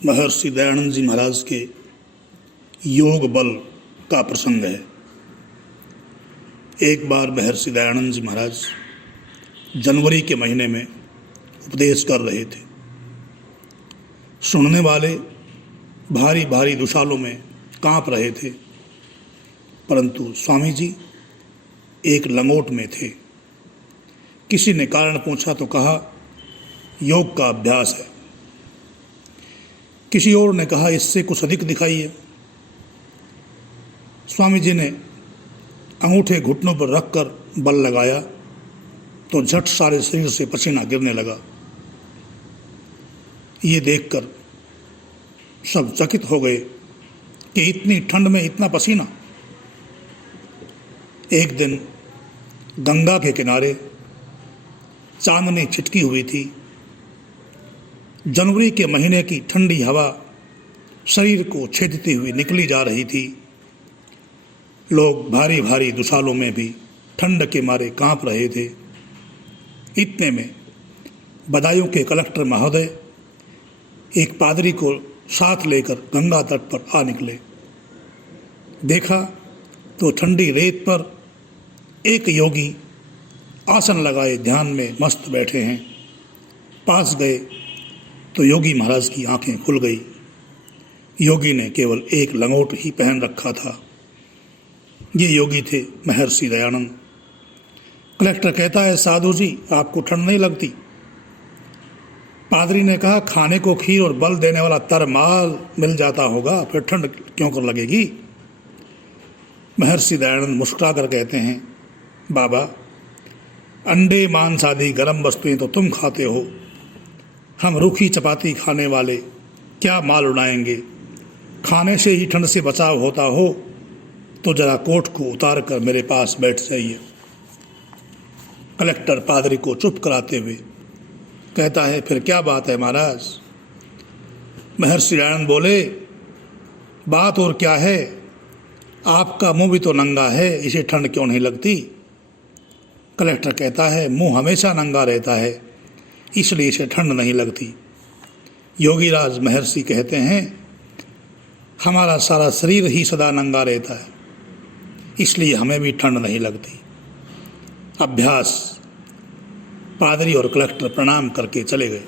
महर्षि दयानंद जी महाराज के योग बल का प्रसंग है। एक बार महर्षि दयानंद जी महाराज जनवरी के महीने में उपदेश कर रहे थे। सुनने वाले भारी भारी दुशालों में कांप रहे थे, परंतु स्वामी जी एक लंगोट में थे। किसी ने कारण पूछा तो कहा योग का अभ्यास है। किसी और ने कहा इससे कुछ अधिक दिखाइए। स्वामी जी ने अंगूठे घुटनों पर रखकर बल लगाया तो झट सारे शरीर से पसीना गिरने लगा। ये देखकर सब चकित हो गए कि इतनी ठंड में इतना पसीना। एक दिन गंगा के किनारे चांदनी छिटकी हुई थी। जनवरी के महीने की ठंडी हवा शरीर को छेदती हुई निकली जा रही थी। लोग भारी भारी दुशालों में भी ठंड के मारे कांप रहे थे। इतने में बदायूं के कलेक्टर महोदय एक पादरी को साथ लेकर गंगा तट पर आ निकले। देखा तो ठंडी रेत पर एक योगी आसन लगाए ध्यान में मस्त बैठे हैं। पास गए तो योगी महाराज की आंखें खुल गई। योगी ने केवल एक लंगोट ही पहन रखा था। ये योगी थे महर्षि दयानंद। कलेक्टर कहता है साधु जी आपको ठंड नहीं लगती? पादरी ने कहा खाने को खीर और बल देने वाला तरमाल मिल जाता होगा, फिर ठंड क्यों कर लगेगी? महर्षि दयानंद मुस्कुराकर कहते हैं बाबा अंडे मांस आदि गर्म वस्तुएं तो तुम खाते हो, हम रूखी चपाती खाने वाले क्या माल उड़ाएंगे? खाने से ही ठंड से बचाव होता हो तो जरा कोट को उतार कर मेरे पास बैठ जाइए। कलेक्टर पादरी को चुप कराते हुए कहता है फिर क्या बात है महाराज? महर्षि दयानंद बोले बात और क्या है, आपका मुंह भी तो नंगा है, इसे ठंड क्यों नहीं लगती? कलेक्टर कहता है मुंह हमेशा नंगा रहता है, इसलिए इसे ठंड नहीं लगती। योगीराज महर्षि कहते हैं हमारा सारा शरीर ही सदा नंगा रहता है, इसलिए हमें भी ठंड नहीं लगती। अभ्यास। पादरी और कलेक्टर प्रणाम करके चले गए।